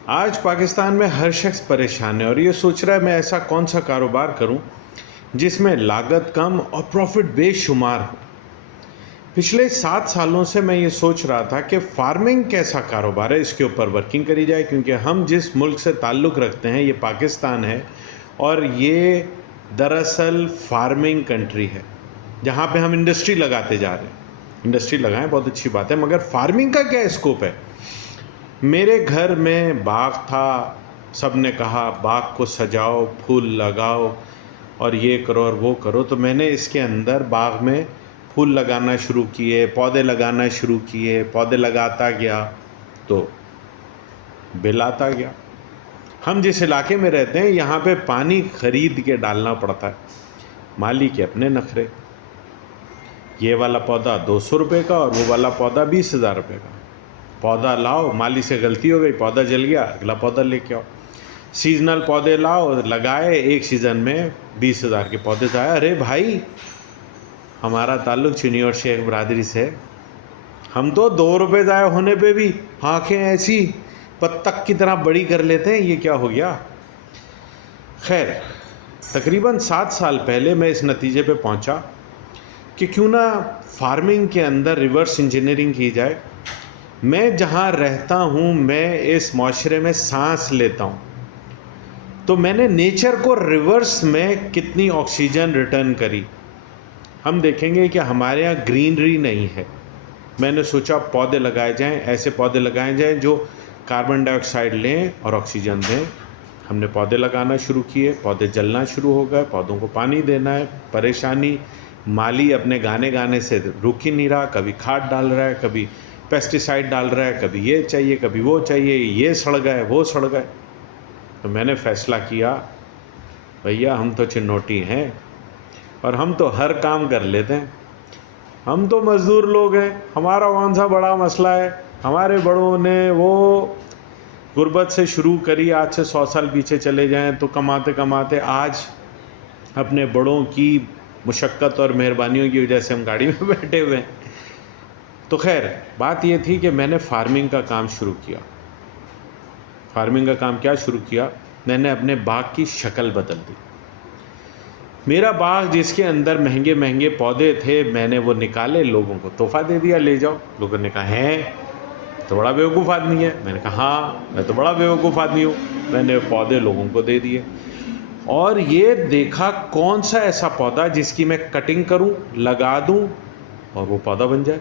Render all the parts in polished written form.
आज पाकिस्तान में हर शख्स परेशान है और ये सोच रहा है मैं ऐसा कौन सा कारोबार करूं जिसमें लागत कम और प्रॉफिट बेशुमार हो। पिछले 7 सालों से मैं ये सोच रहा था कि फार्मिंग कैसा कारोबार है, इसके ऊपर वर्किंग करी जाए, क्योंकि हम जिस मुल्क से ताल्लुक़ रखते हैं ये पाकिस्तान है और ये दरअसल फार्मिंग कंट्री है जहाँ पे हम इंडस्ट्री लगाते जा रहे हैं। इंडस्ट्री लगाएं, बहुत अच्छी बात है, मगर फार्मिंग का क्या स्कोप है। मेरे घर में बाग था, सब ने कहा बाग को सजाओ, फूल लगाओ और ये करो और वो करो, तो मैंने इसके अंदर बाग में फूल लगाना शुरू किए, पौधे लगाना शुरू किए, पौधे लगाता गया तो बिल आता गया। हम जिस इलाके में रहते हैं यहाँ पे पानी खरीद के डालना पड़ता है, माली के अपने नखरे। ये वाला पौधा 200 रुपये का और वो वाला पौधा 20,000 रुपये का। पौधा लाओ, माली से गलती हो गई, पौधा जल गया, अगला पौधा लेके आओ। सीजनल पौधे लाओ, लगाए, एक सीज़न में 20,000 के पौधे जाए। अरे भाई, हमारा ताल्लुक़ चुनी और शेख बरादरी से, हम तो 2 रुपये ज़ाया होने पे भी आँखें ऐसी बत्तख की तरह बड़ी कर लेते हैं, ये क्या हो गया। खैर, तकरीबन 7 साल पहले मैं इस नतीजे पे पहुंचा कि क्यों ना फार्मिंग के अंदर रिवर्स इंजीनियरिंग की जाए। मैं जहाँ रहता हूँ, मैं इस माशरे में सांस लेता हूँ, तो मैंने नेचर को रिवर्स में कितनी ऑक्सीजन रिटर्न करी। हम देखेंगे कि हमारे यहाँ ग्रीनरी नहीं है। मैंने सोचा पौधे लगाए जाएं, ऐसे पौधे लगाए जाएं जो कार्बन डाइऑक्साइड लें और ऑक्सीजन दें। हमने पौधे लगाना शुरू किए, पौधे जलना शुरू हो गए, पौधों को पानी देना है। परेशानी, माली अपने गाने से रुक ही नहीं रहा, कभी खाद डाल रहा है, कभी पेस्टिसाइड डाल रहा है, कभी ये चाहिए कभी वो चाहिए, ये सड़ गए वो सड़ गए। तो मैंने फ़ैसला किया, भैया हम तो चिन्नौटी हैं और हम तो हर काम कर लेते हैं, हम तो मज़दूर लोग हैं, हमारा कौन सा बड़ा मसला है। हमारे बड़ों ने वो गुर्बत से शुरू करी, आज से 100 साल पीछे चले जाएं तो कमाते कमाते आज अपने बड़ों की मुशक्क़त और मेहरबानियों की वजह से हम गाड़ी में बैठे हुए हैं। तो खैर, बात ये थी कि मैंने फार्मिंग का काम शुरू किया। फार्मिंग का काम क्या शुरू किया, मैंने अपने बाग की शक्ल बदल दी। मेरा बाग जिसके अंदर महंगे महंगे पौधे थे, मैंने वो निकाले, लोगों को तोहफ़ा दे दिया, ले जाओ। लोगों ने कहा हैं तो बड़ा बेवकूफ़ आदमी है। मैंने कहा हाँ, मैं तो बड़ा बेवकूफ़ आदमी हूँ। मैंने पौधे लोगों को दे दिए और ये देखा कौन सा ऐसा पौधा जिसकी मैं कटिंग करूँ, लगा दूँ और वो पौधा बन जाए।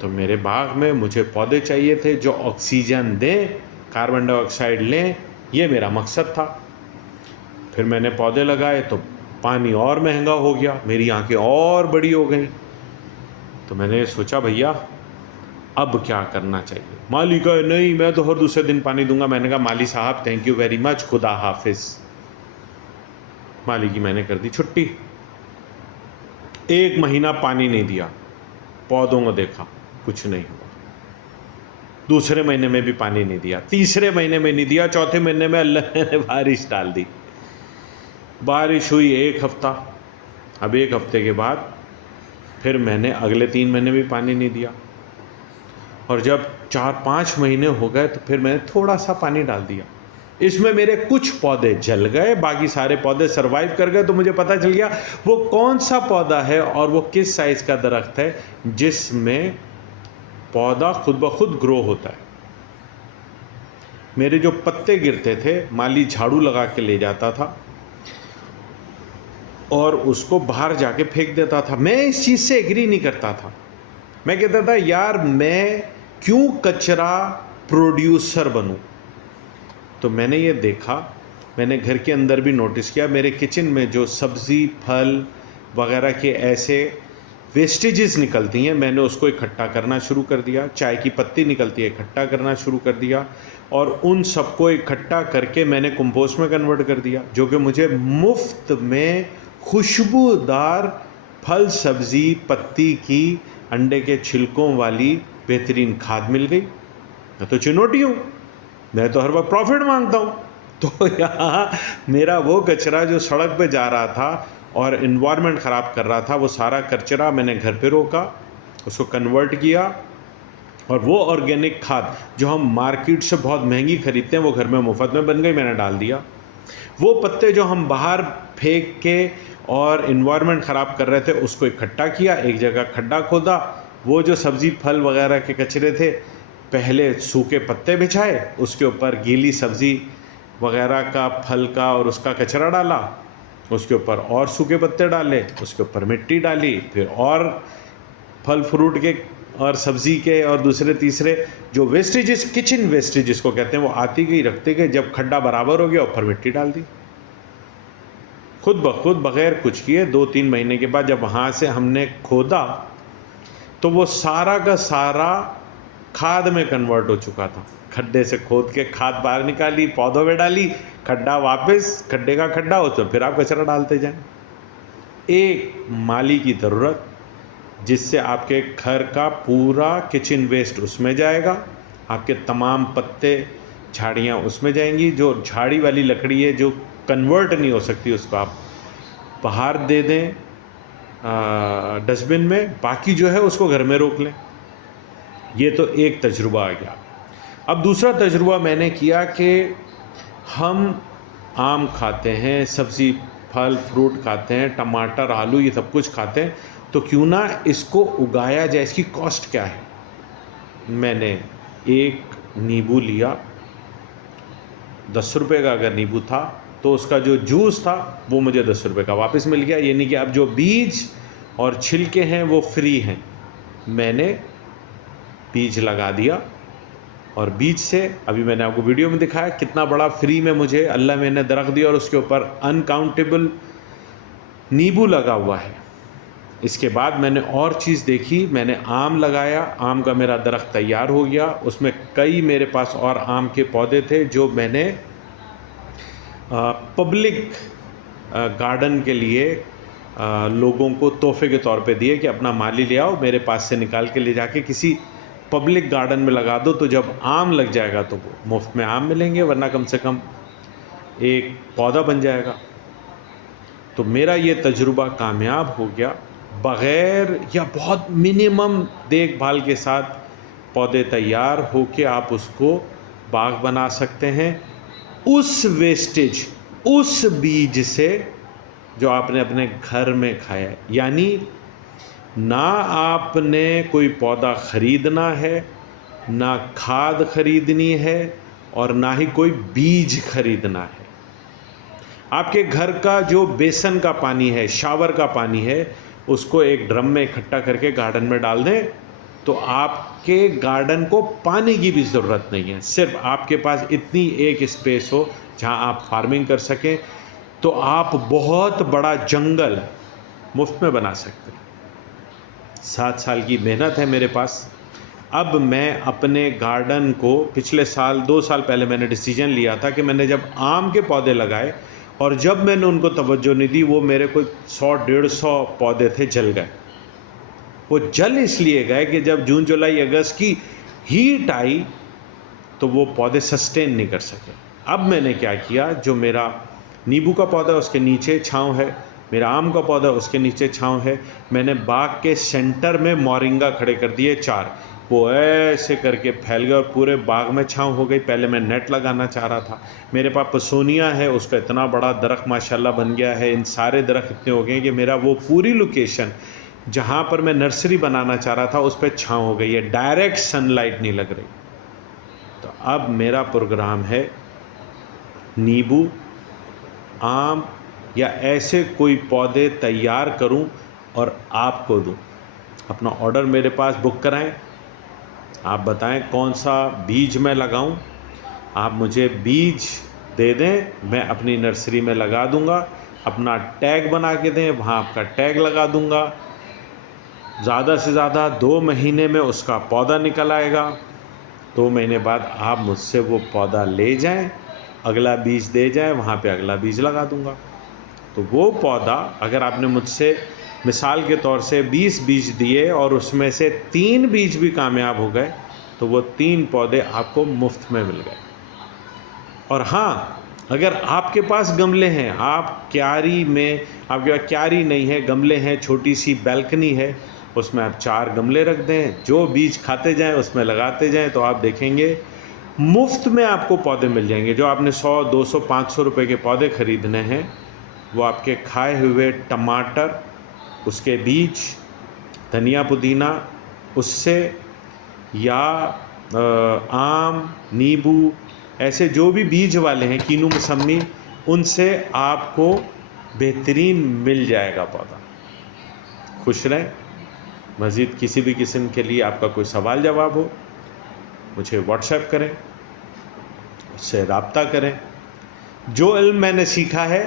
तो मेरे बाग में मुझे पौधे चाहिए थे जो ऑक्सीजन दें, कार्बन डाइऑक्साइड लें, ये मेरा मकसद था। फिर मैंने पौधे लगाए तो पानी और महंगा हो गया, मेरी आंखें और बड़ी हो गई। तो मैंने सोचा भैया अब क्या करना चाहिए। माली का नहीं, मैं तो हर दूसरे दिन पानी दूंगा। मैंने कहा माली साहब थैंक यू वेरी मच, खुदा हाफिज़। माली की मैंने कर दी छुट्टी। 1 महीना पानी नहीं दिया, पौधों को देखा कुछ नहीं हुआ। दूसरे महीने में भी पानी नहीं दिया, तीसरे महीने में नहीं दिया, चौथे महीने में अल्लाह ने बारिश डाल दी। बारिश हुई 1 हफ्ता, अब 1 हफ्ते के बाद फिर मैंने अगले 3 महीने भी पानी नहीं दिया और जब 4-5 महीने हो गए तो फिर मैंने थोड़ा सा पानी डाल दिया। इसमें मेरे कुछ पौधे जल गए, बाकी सारे पौधे सरवाइव कर गए। तो मुझे पता चल गया वो कौन सा पौधा है और वो किस साइज़ का दरख्त है जिसमें पौधा खुद ब खुद ग्रो होता है। मेरे जो पत्ते गिरते थे, माली झाड़ू लगा के ले जाता था और उसको बाहर जाके फेंक देता था। मैं इस चीज़ से एग्री नहीं करता था। मैं कहता था यार मैं क्यों कचरा प्रोड्यूसर बनूं। तो मैंने ये देखा, मैंने घर के अंदर भी नोटिस किया, मेरे किचन में जो सब्ज़ी फल वगैरह के ऐसे वेस्टेजेस निकलती हैं, मैंने उसको इकट्ठा करना शुरू कर दिया। चाय की पत्ती निकलती है, इकट्ठा करना शुरू कर दिया और उन सबको इकट्ठा करके मैंने कंपोस्ट में कन्वर्ट कर दिया, जो कि मुझे मुफ्त में खुशबूदार फल सब्ज़ी पत्ती की अंडे के छिलकों वाली बेहतरीन खाद मिल गई। मैं तो चिनोटी हूँ, मैं तो हर वक्त प्रॉफिट मांगता हूँ। तो यहाँ मेरा वो कचरा जो सड़क पे जा रहा था और इन्वायरमेंट ख़राब कर रहा था, वो सारा कचरा मैंने घर पे रोका, उसको कन्वर्ट किया और वो ऑर्गेनिक खाद जो हम मार्केट से बहुत महंगी खरीदते हैं वो घर में मुफ्त में बन गई, मैंने डाल दिया। वो पत्ते जो हम बाहर फेंक के और इन्वायरमेंट ख़राब कर रहे थे उसको इकट्ठा किया, एक जगह खड्डा खोदा, वो जो सब्ज़ी फल वगैरह के कचरे थे पहले सूखे पत्ते बिछाए, उसके ऊपर गीली सब्ज़ी वगैरह का फल का और उसका कचरा डाला, उसके ऊपर और सूखे पत्ते डाले, उसके ऊपर मिट्टी डाली, फिर और फल फ्रूट के और सब्ज़ी के और दूसरे तीसरे जो वेस्टेजेस, किचन वेस्टेज जिसको कहते हैं, वो आती गई रखते गए। जब खड्डा बराबर हो गया ऊपर मिट्टी डाल दी, खुद ब खुद बग़ैर कुछ किए। 2-3 महीने के बाद जब वहाँ से हमने खोदा तो वो सारा का सारा खाद में कन्वर्ट हो चुका था। खड्डे से खोद के खाद बाहर निकाली, पौधों में डाली, खड्डा वापस, खड्डे का खड्डा हो तो फिर आप कचरा डालते जाएं। एक माली की ज़रूरत जिससे आपके घर का पूरा किचन वेस्ट उसमें जाएगा, आपके तमाम पत्ते झाड़ियाँ उसमें जाएंगी। जो झाड़ी वाली लकड़ी है जो कन्वर्ट नहीं हो सकती उसको आप बाहर दे दें डस्टबिन में, बाकी जो है उसको घर में रोक लें। ये तो एक तजुर्बा आ गया। अब दूसरा तजुर्बा मैंने किया कि हम आम खाते हैं, सब्ज़ी फल फ्रूट खाते हैं, टमाटर आलू ये सब कुछ खाते हैं, तो क्यों ना इसको उगाया जाए, इसकी कॉस्ट क्या है। मैंने एक नींबू लिया, 10 रुपये का अगर नींबू था तो उसका जो जूस था वो मुझे 10 रुपये का वापस मिल गया। यानी कि अब जो बीज और छिलके हैं वो फ्री हैं। मैंने बीज लगा दिया और बीज से, अभी मैंने आपको वीडियो में दिखाया कितना बड़ा फ्री में मुझे अल्लाह मैंने दरख्त दिया और उसके ऊपर अनकाउंटेबल नींबू लगा हुआ है। इसके बाद मैंने और चीज़ देखी, मैंने आम लगाया, आम का मेरा दरख्त तैयार हो गया। उसमें कई मेरे पास और आम के पौधे थे जो मैंने पब्लिक गार्डन के लिए लोगों को तोहफे के तौर पे दिए कि अपना माली ले आओ, मेरे पास से निकाल के ले जाके किसी पब्लिक गार्डन में लगा दो, तो जब आम लग जाएगा तो वो मुफ्त में आम मिलेंगे, वरना कम से कम एक पौधा बन जाएगा। तो मेरा ये तजुर्बा कामयाब हो गया। बग़ैर या बहुत मिनिमम देखभाल के साथ पौधे तैयार हो के आप उसको बाग बना सकते हैं, उस वेस्टेज, उस बीज से जो आपने अपने घर में खाया है। यानी ना आपने कोई पौधा ख़रीदना है, ना खाद खरीदनी है और ना ही कोई बीज खरीदना है। आपके घर का जो बेसन का पानी है, शावर का पानी है, उसको एक ड्रम में इकट्ठा करके गार्डन में डाल दें तो आपके गार्डन को पानी की भी ज़रूरत नहीं है। सिर्फ आपके पास इतनी एक स्पेस हो जहां आप फार्मिंग कर सकें, तो आप बहुत बड़ा जंगल मुफ्त में बना सकते हैं। 7 साल की मेहनत है मेरे पास। अब मैं अपने गार्डन को, पिछले साल 2 साल पहले मैंने डिसीजन लिया था कि मैंने जब आम के पौधे लगाए और जब मैंने उनको तवज्जो नहीं दी, वो मेरे कोई 100-150 पौधे थे जल गए। वो जल इसलिए गए कि जब जून जुलाई अगस्त की हीट आई तो वो पौधे सस्टेन नहीं कर सके। अब मैंने क्या किया, जो मेरा नींबू का पौधा है उसके नीचे छाँव है, मेरा आम का पौधा उसके नीचे छाँव है, मैंने बाग के सेंटर में मोरिंगा खड़े कर दिए 4, वो ऐसे करके फैल गए और पूरे बाग में छाँव हो गई। पहले मैं नेट लगाना चाह रहा था, मेरे पास पसोनिया है, उसका इतना बड़ा दरख्त माशाल्लाह बन गया है। इन सारे दरख्त इतने हो गए कि मेरा वो पूरी लोकेशन जहाँ पर मैं नर्सरी बनाना चाह रहा था उस पर छाँव हो गई है, डायरेक्ट सनलाइट नहीं लग रही। तो अब मेरा प्रोग्राम है नींबू, आम या ऐसे कोई पौधे तैयार करूं और आपको दूं। अपना ऑर्डर मेरे पास बुक कराएं, आप बताएं कौन सा बीज मैं लगाऊं, आप मुझे बीज दे दें, मैं अपनी नर्सरी में लगा दूंगा। अपना टैग बना के दें, वहाँ आपका टैग लगा दूंगा। ज़्यादा से ज़्यादा 2 महीने में उसका पौधा निकल आएगा। 2 महीने बाद आप मुझसे वो पौधा ले जाएं, अगला बीज दे जाएं, वहाँ पे अगला बीज लगा दूंगा। तो वो पौधा, अगर आपने मुझसे मिसाल के तौर से 20 बीज दिए और उसमें से 3 बीज भी कामयाब हो गए, तो वो 3 पौधे आपको मुफ्त में मिल गए। और हाँ, अगर आपके पास गमले हैं, आप क्यारी में, आपके पास क्यारी नहीं है, गमले हैं, छोटी सी बैल्कनी है, उसमें आप 4 गमले रख दें, जो बीज खाते जाएं उसमें लगाते जाएं, तो आप देखेंगे मुफ्त में आपको पौधे मिल जाएंगे। जो आपने 100, 200, 500 रुपए के पौधे खरीदने हैं, वो आपके खाए हुए टमाटर, उसके बीज, धनिया पुदीना, उससे या आम, नींबू, ऐसे जो भी बीज वाले हैं, कीनू मौसम्मी, उनसे आपको बेहतरीन मिल जाएगा पौधा। खुश रहें। मज़ीद किसी भी किस्म के लिए आपका कोई सवाल जवाब हो, मुझे व्हाट्सएप करें, उससे रब्ता करें। जो इल्म मैंने सीखा है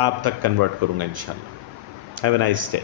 आप तक कन्वर्ट करूँगा इंशाल्लाह। Have a nice day.